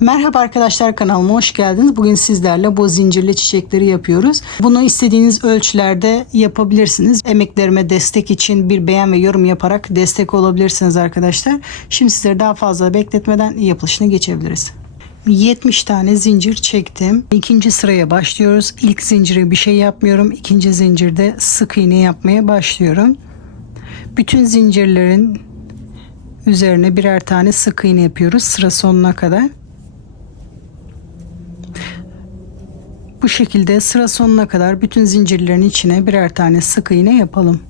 Merhaba arkadaşlar, kanalıma hoş geldiniz. Bugün sizlerle bu zincirli çiçekleri yapıyoruz. Bunu istediğiniz ölçülerde yapabilirsiniz. Emeklerime destek için bir beğen ve yorum yaparak destek olabilirsiniz arkadaşlar. Şimdi sizleri daha fazla bekletmeden yapılışına geçebiliriz. 70 tane zincir çektim. İkinci sıraya başlıyoruz. İlk zincire bir şey yapmıyorum. İkinci zincirde sık iğne yapmaya başlıyorum. Bütün zincirlerin üzerine birer tane sık iğne yapıyoruz sıra sonuna kadar. Bu şekilde sıra sonuna kadar bütün zincirlerin içine birer tane sık iğne yapalım.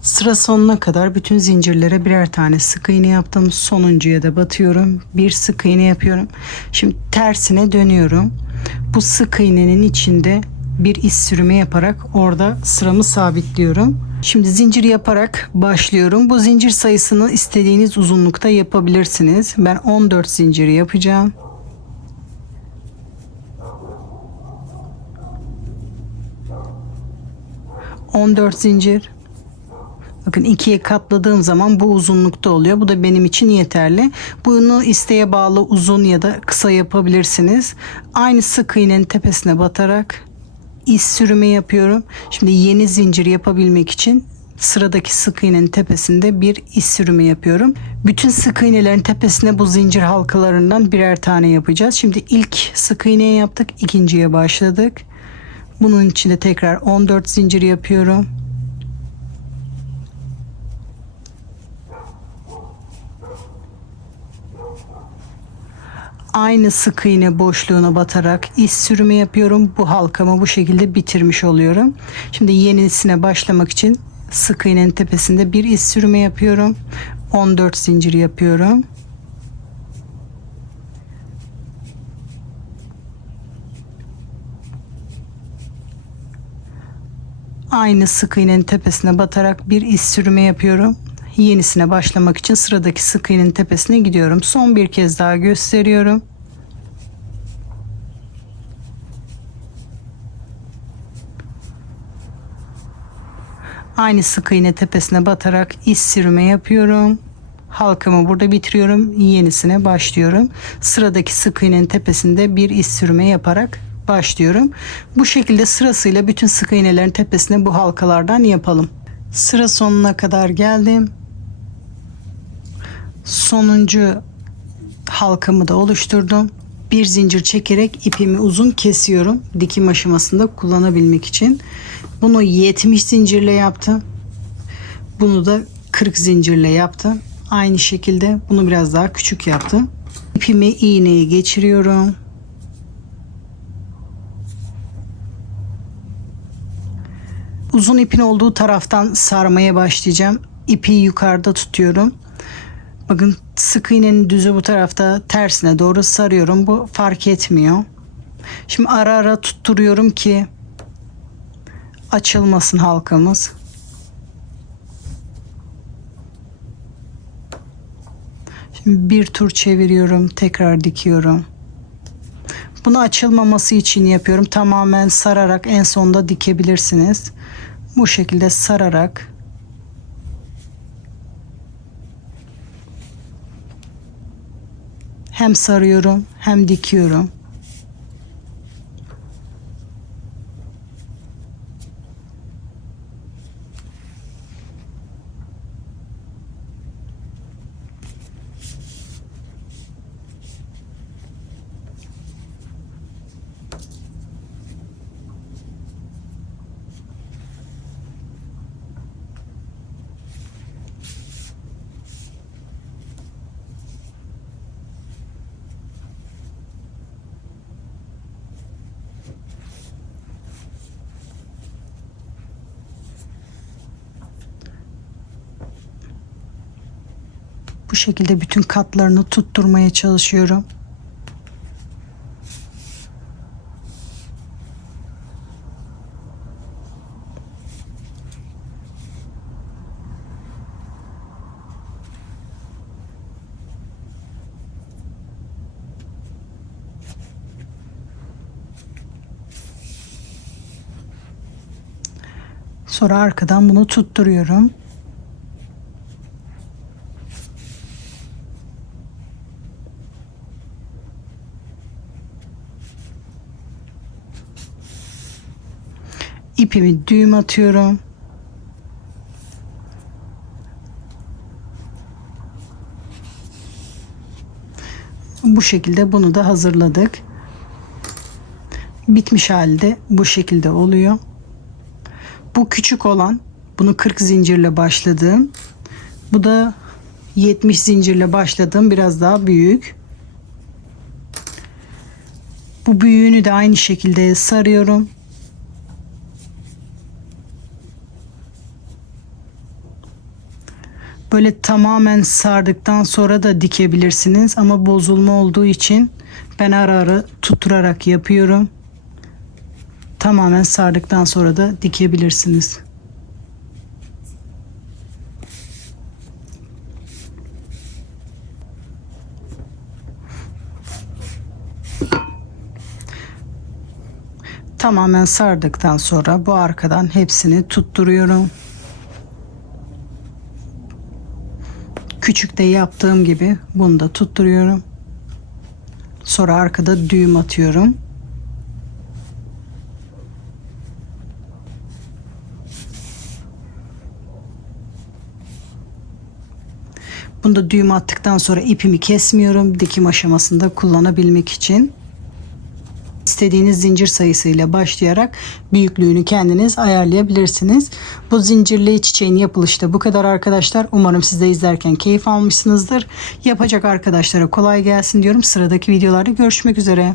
Sıra sonuna kadar bütün zincirlere birer tane sık iğne yaptım. Sonuncuya da batıyorum. Bir sık iğne yapıyorum. Şimdi tersine dönüyorum. Bu sık iğnenin içinde bir iz sürümü yaparak orada sıramı sabitliyorum. Şimdi zincir yaparak başlıyorum. Bu zincir sayısını istediğiniz uzunlukta yapabilirsiniz. Ben 14 zincir yapacağım. ...14 zincir. Bakın ikiye katladığım zaman bu uzunlukta oluyor. Bu da benim için yeterli. Bunu isteğe bağlı uzun ya da kısa yapabilirsiniz. Aynı sık iğnenin tepesine batarak iz sürümü yapıyorum. Şimdi yeni zincir yapabilmek için sıradaki sık iğnenin tepesinde bir iz sürümü yapıyorum. Bütün sık iğnelerin tepesine bu zincir halkalarından birer tane yapacağız. Şimdi ilk sık iğneyi yaptık. İkinciye başladık. Bunun içinde tekrar 14 zincir yapıyorum. Aynı sık iğne boşluğuna batarak iz sürümü yapıyorum. Bu halkamı bu şekilde bitirmiş oluyorum. Şimdi yenisine başlamak için sık iğnenin tepesinde bir iz sürümü yapıyorum. 14 zincir yapıyorum. Aynı sık iğnenin tepesine batarak bir iz sürümü yapıyorum. Yenisine başlamak için sıradaki sık iğnenin tepesine gidiyorum. Son bir kez daha gösteriyorum. Aynı sık iğne tepesine batarak iz sürümü yapıyorum. Halkamı burada bitiriyorum. Yenisine başlıyorum. Sıradaki sık iğnenin tepesinde bir iz sürümü yaparak başlıyorum. Bu şekilde sırasıyla bütün sık iğnelerin tepesine bu halkalardan yapalım. Sıra sonuna kadar geldim. Sonuncu halkamı da oluşturdum. Bir zincir çekerek ipimi uzun kesiyorum. Dikim aşamasında kullanabilmek için. Bunu 70 zincirle yaptım. Bunu da 40 zincirle yaptım. Aynı şekilde bunu biraz daha küçük yaptım. İpimi iğneye geçiriyorum. Uzun ipin olduğu taraftan sarmaya başlayacağım. İpi yukarıda tutuyorum. Bakın sık iğnenin düzü bu tarafta, tersine doğru sarıyorum. Bu fark etmiyor. Şimdi ara ara tutturuyorum ki açılmasın halkamız. Şimdi bir tur çeviriyorum, tekrar dikiyorum. Bunu açılmaması için yapıyorum. Tamamen sararak en sonda dikebilirsiniz. Bu şekilde sararak hem sarıyorum hem dikiyorum. Bu şekilde bütün katlarını tutturmaya çalışıyorum. Sonra arkadan bunu tutturuyorum. ipimi düğüm atıyorum. Bu şekilde bunu da hazırladık. Bitmiş halde bu şekilde oluyor. Bu küçük olan, bunu 40 zincirle başladığım. Bu da 70 zincirle başladığım, biraz daha büyük. Bu büyüğünü de aynı şekilde sarıyorum. Böyle tamamen sardıktan sonra da dikebilirsiniz ama bozulma olduğu için ben ara ara tutturarak yapıyorum. Tamamen sardıktan sonra da dikebilirsiniz. Tamamen sardıktan sonra bu arkadan hepsini tutturuyorum. Küçükte yaptığım gibi bunu da tutturuyorum. Sonra arkada düğüm atıyorum. Bunu da düğüm attıktan sonra ipimi kesmiyorum. Dikim aşamasında kullanabilmek için. İstediğiniz zincir sayısıyla başlayarak büyüklüğünü kendiniz ayarlayabilirsiniz. Bu zincirli çiçeğin yapılışı da bu kadar arkadaşlar. Umarım siz de izlerken keyif almışsınızdır. Yapacak arkadaşlara kolay gelsin diyorum. Sıradaki videolarda görüşmek üzere.